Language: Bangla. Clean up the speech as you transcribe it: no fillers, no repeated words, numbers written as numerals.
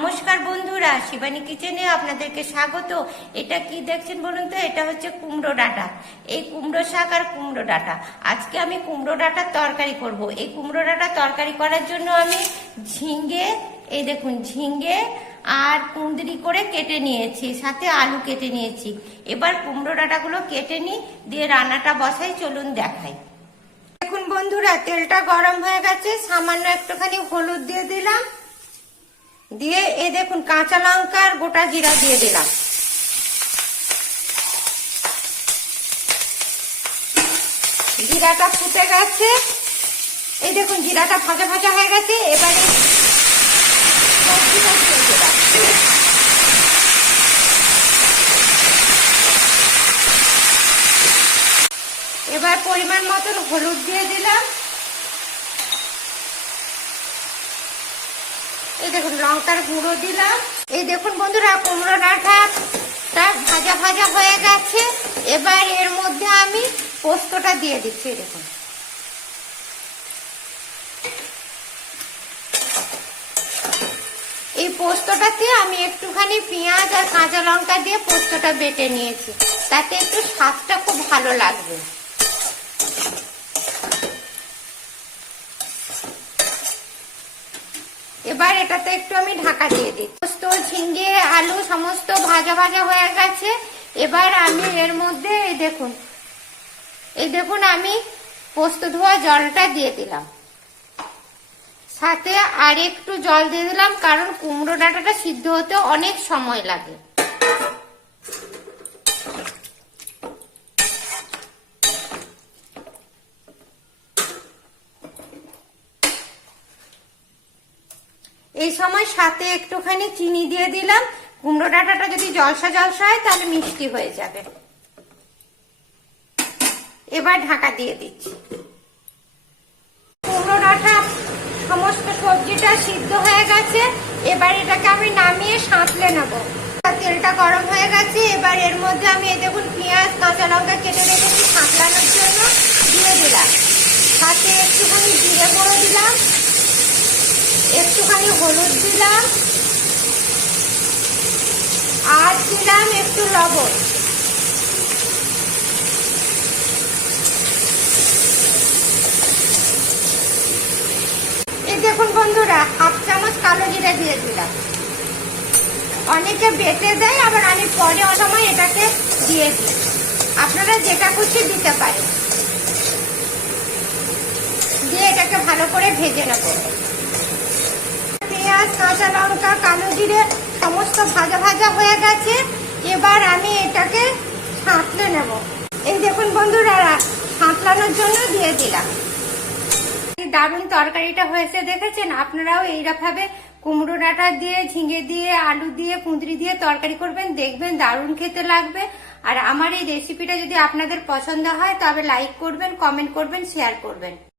নমস্কার বন্ধুরা, শিবানী কিচেনে আপনাদেরকে স্বাগত। এটা কি দেখছেন বলুন তো? এটা হচ্ছে কুমড়ো ডাঁটা। এই কুমড়ো শাক আর কুমড়ো ডাঁটা, আজকে আমি কুমড়ো ডাঁটার তরকারি করব। এই কুমড়ো ডাঁটা তরকারি করার জন্য আমি ঝিঙ্গে, এই দেখুন ঝিঙ্গে আর কুঁদরি করে কেটে নিয়েছি, সাথে আলু কেটে নিয়েছি। এবার কুমড়ো ডাঁটাগুলো কেটে নিই, দিয়ে রান্নাটা বসাই, চলুন দেখাই। দেখুন বন্ধুরা, তেলটা গরম হয়ে গেছে, সামান্য একটুখানি হলুদ দিয়ে দিলাম, দিয়ে এই দেখুন কাঁচা লঙ্কা আর গোটা জিরা দিয়ে দিলাম। জিরাটা ফুটে গেছে, এই দেখুন জিরাটা ভাজা ভাজা হয়ে গেছে। এবারে সবজিটা দিয়ে দিলাম। এবার পরিমাণ মতন হলুদ দিয়ে দিলাম, এই দেখুন লঙ্কার গুঁড়ো দিলাম। এই দেখুন বন্ধুরা, কুমড়ো ডাঁটাটা ভাজা ভাজা হয়ে গেছে। এবার এর মধ্যে আমি পোস্তটা দিয়ে দিচ্ছি। দেখুন এই পোস্তটাতে আমি একটুখানি পেঁয়াজ আর কাঁচা লঙ্কা দিয়ে পোস্তটা বেটে নিয়েছি, তাতে একটু স্বাদটা খুব ভালো লাগবে। এবার এটাতে একটু আমি ঢাকা দিয়ে দিই। পোস্ত, ঝিঙ্গে, আলু সমস্ত ভাজা ভাজা হয়ে গেছে। এবার আমি এর মধ্যে এই দেখুন আমি পোস্ত ধোয়া জলটা দিয়ে দিলাম, সাথে আর একটু জল দিয়ে দিলাম, কারণ কুমড়ো ডাঁটাটা সিদ্ধ হতে অনেক সময় লাগে। এই সময় সাথে একটুখানি চিনি দিয়ে দিলাম। কুমড়ো ডাঁটাটা যদি জলসা জলসা হয় তাহলে মিষ্টি হয়ে যাবে। এবার ঢাকা দিয়ে দিচ্ছি। কুমড়ো ডাঁটা সমস্ত সবজিটা সিদ্ধ হয়ে গেছে। এবার এটাকে আমি নামিয়ে সাঁতলে নেব। তেলটা গরম হয়ে গেছে। এবার এর মধ্যে আমি এই দেখুন পেঁয়াজ, কাঁচা লঙ্কা কেটে রেখেছি সাঁতলানোর জন্য, দিয়ে দিলাম। সাথে একটুখানি জিরে গুঁড়ো দিলাম, একটুখানি হলুদ দিলাম, আর দিলাম একটু লবণ। এই দেখুন বন্ধুরা, হাফ চামচ কালো জিরা দিয়ে দিলাম। অনেকে বেটে দেয়, আবার আমি পরে সময় এটাকে দিয়ে দিই। আপনারা যেটা খুশি দিতে পারেন। দিয়ে এটাকে ভালো করে ভেজে নেব। পেঁয়াজ, কাঁচা লঙ্কা, কালো জিরে সমস্ত ভাজা ভাজা হয়ে গেছে। এবার আমি এটাকে সাঁতলে নেব। এই দেখুন বন্ধুরা, সাঁতলানোর জন্য দিয়ে দিলাম। দারুণ তরকারিটা হয়েছে, দেখেছেন? আপনারাও এইভাবে কুমড়ো ডাঁটা দিয়ে, ঝিঙে দিয়ে, আলু দিয়ে, কুঁদরি দিয়ে তরকারি করবেন, দেখবেন দারুণ খেতে লাগবে। আর আমার এই রেসিপিটা যদি আপনাদের পছন্দ হয় তবে লাইক করবেন, কমেন্ট করবেন, শেয়ার করবেন।